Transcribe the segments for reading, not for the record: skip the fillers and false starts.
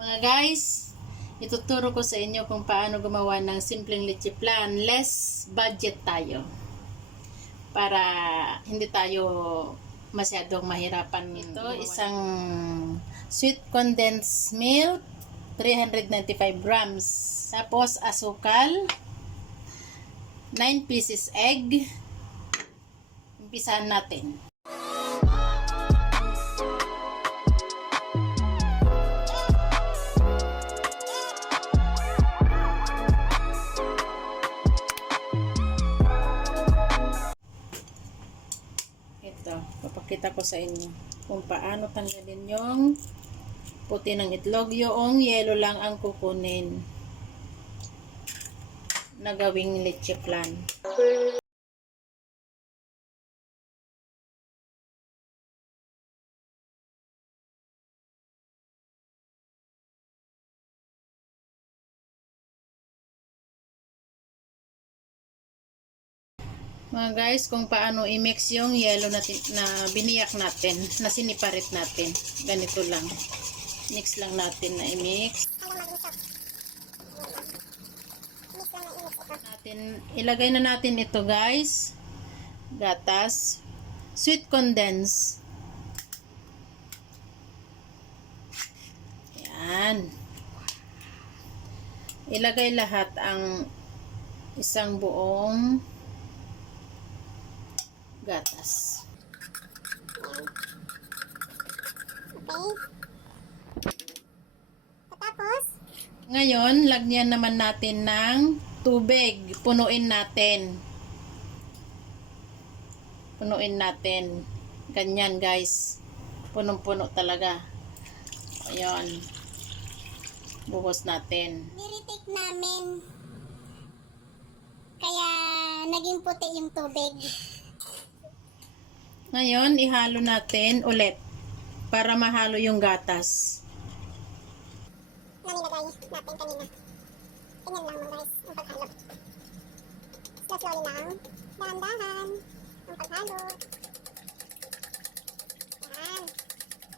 Mga guys, ituturo ko sa inyo kung paano gumawa ng simpleng leche flan. Less budget tayo. Para hindi tayo masyadong mahirapan. Ito, isang sweet condensed milk, 395 grams. Tapos, asukal, 9 pieces egg. Umpisahan natin. Ito, papakita ko sa inyo kung paano tanggalin yung puti ng itlog. Yung yelo lang ang kukunin na gawing leche flan. Mga guys, kung paano i-mix yung yelo natin na biniyak natin, na siniparit natin. Ganito lang. Mix lang natin na i-mix. Ilagay na natin ito guys. Gatas. Sweet condense. Yan. Ilagay lahat ang isang buong gatas. Okay. Tapos, Ngayon, lagyan naman natin ng tubig. Punuin natin. Punuin natin. Ganyan guys. Punong-puno talaga. Ayan. Buhos natin. niritik namin. Kaya, naging puti yung tubig. Ngayon, ihalo natin ulit para mahalo yung gatas. Na nilagay natin kanina. Tingnan lang mga guys, ang paghalo. Slow-slow lang. Dahan-dahan. Ang paghalo. Yan.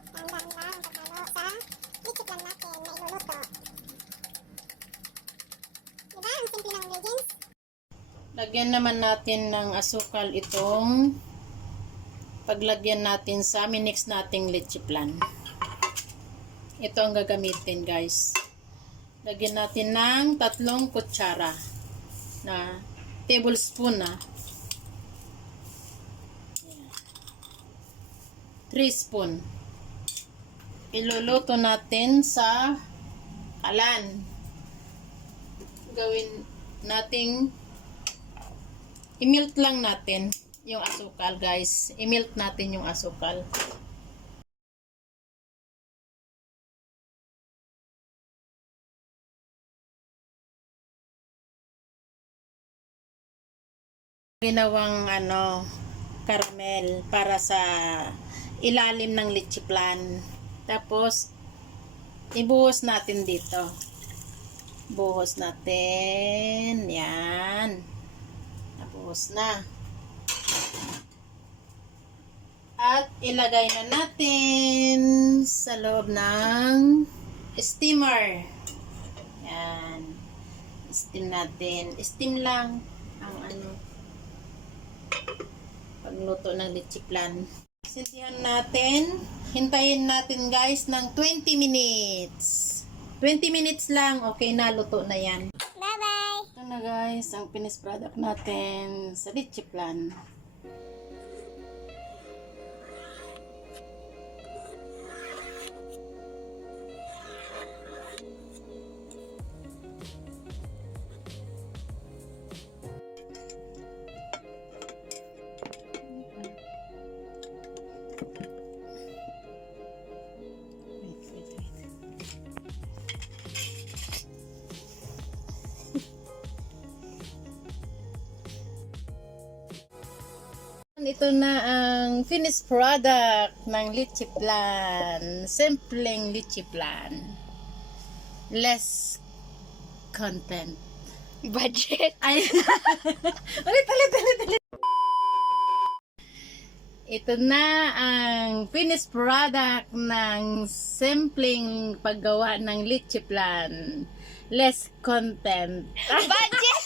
Dahan-dahan lang ang paghalo sa lichit lang natin na iluluto. Diba? Ang simple ng ingredients. Lagyan naman natin ng asukal itong paglagyan natin sa minix nating leche flan. Ito ang gagamitin guys. Lagyan natin ng 3 kutsara na tablespoon na. 3 spoon. Iluluto natin sa kalan. Gawin nating i-melt lang natin yung asukal guys. I-melt natin yung asukal. Ginawang caramel para sa ilalim ng leche flan. Tapos ibuhos natin dito. Buhos natin. Yan. Nabuhos na. At ilagay na natin sa loob ng steamer. Yan. Steam natin. Steam lang ang pagluto ng leche flan. Sintihan natin. Hintayin natin guys ng 20 minutes. 20 minutes lang. Okay na. Luto na yan. Bye-bye! Ito na guys ang finished product natin sa leche flan. Ito na ang finished product ng leche flan. Simpleng leche flan. Less content. Budget. Ay, ulit. Ito na ang finished product ng simpleng paggawa ng litchi plan. Less content. Budget!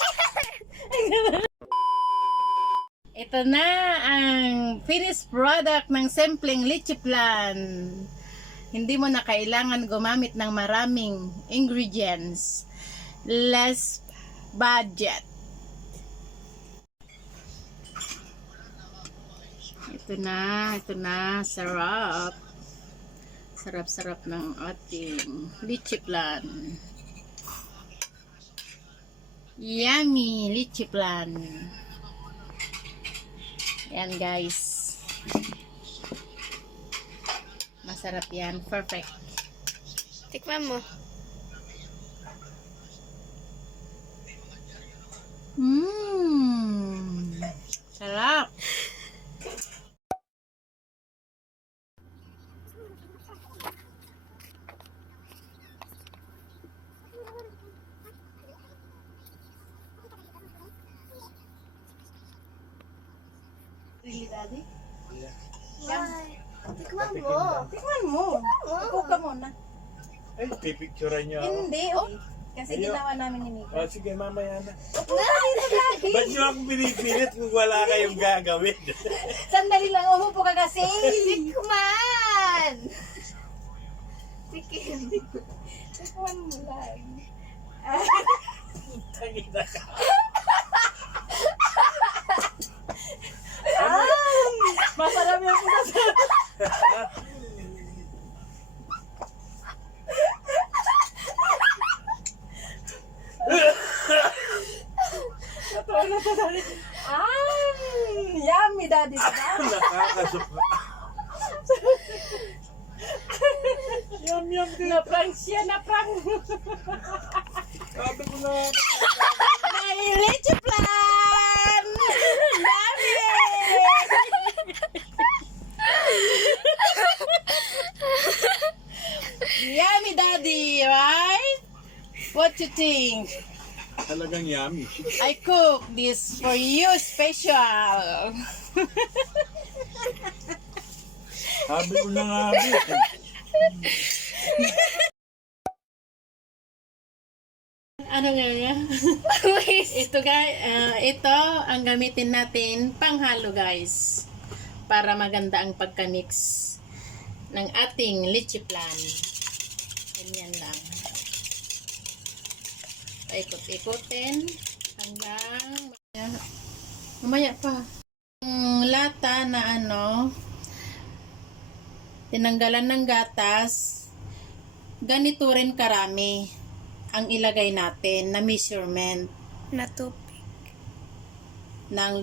Ito na ang finished product ng simpleng litchi plan. Hindi mo na kailangan gumamit ng maraming ingredients. Less budget. Ito na, sarap. Sarap-sarap ng ating litchi plan. Yummy litchi plan. Yan guys. Masarap yan. Perfect. Tikman mo. Sarap. Really, Daddy? Tikman mo. Tikman mo. Ikaw ka muna. Ay, pipicturean niyo ako. Hindi, oh. Kasi ginawa namin ni Mika. Oh, sige, mamaya na. Daddy! Ba't niyo ako pinipilit kung wala kayong gagawin? Sandali lang, umupo ka kasi. Tikman! Tikman mo lang. Tangina ka. Masarap yung pinasarap. Yummy, Daddy. Nakakasuka. Yum. Na-prank siya, na-prank. Sabi ko na. May litchi plan! Dami! Yummy, Daddy, right? What you think? Talagang yummy. I cook this for you special. Sabi ko na nga. Ano nga nga? Ito ang gamitin natin panghalo guys. Para maganda ang pagka-mix ng ating litchi plan. Ganyan lang. Paikot-ikutin hanggang mamaya pa. Yung lata na tinanggalan ng gatas, ganito rin karami ang ilagay natin na measurement ng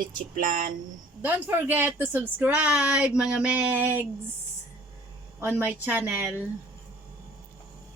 litchi plan. Don't forget to subscribe mga Megs on my channel.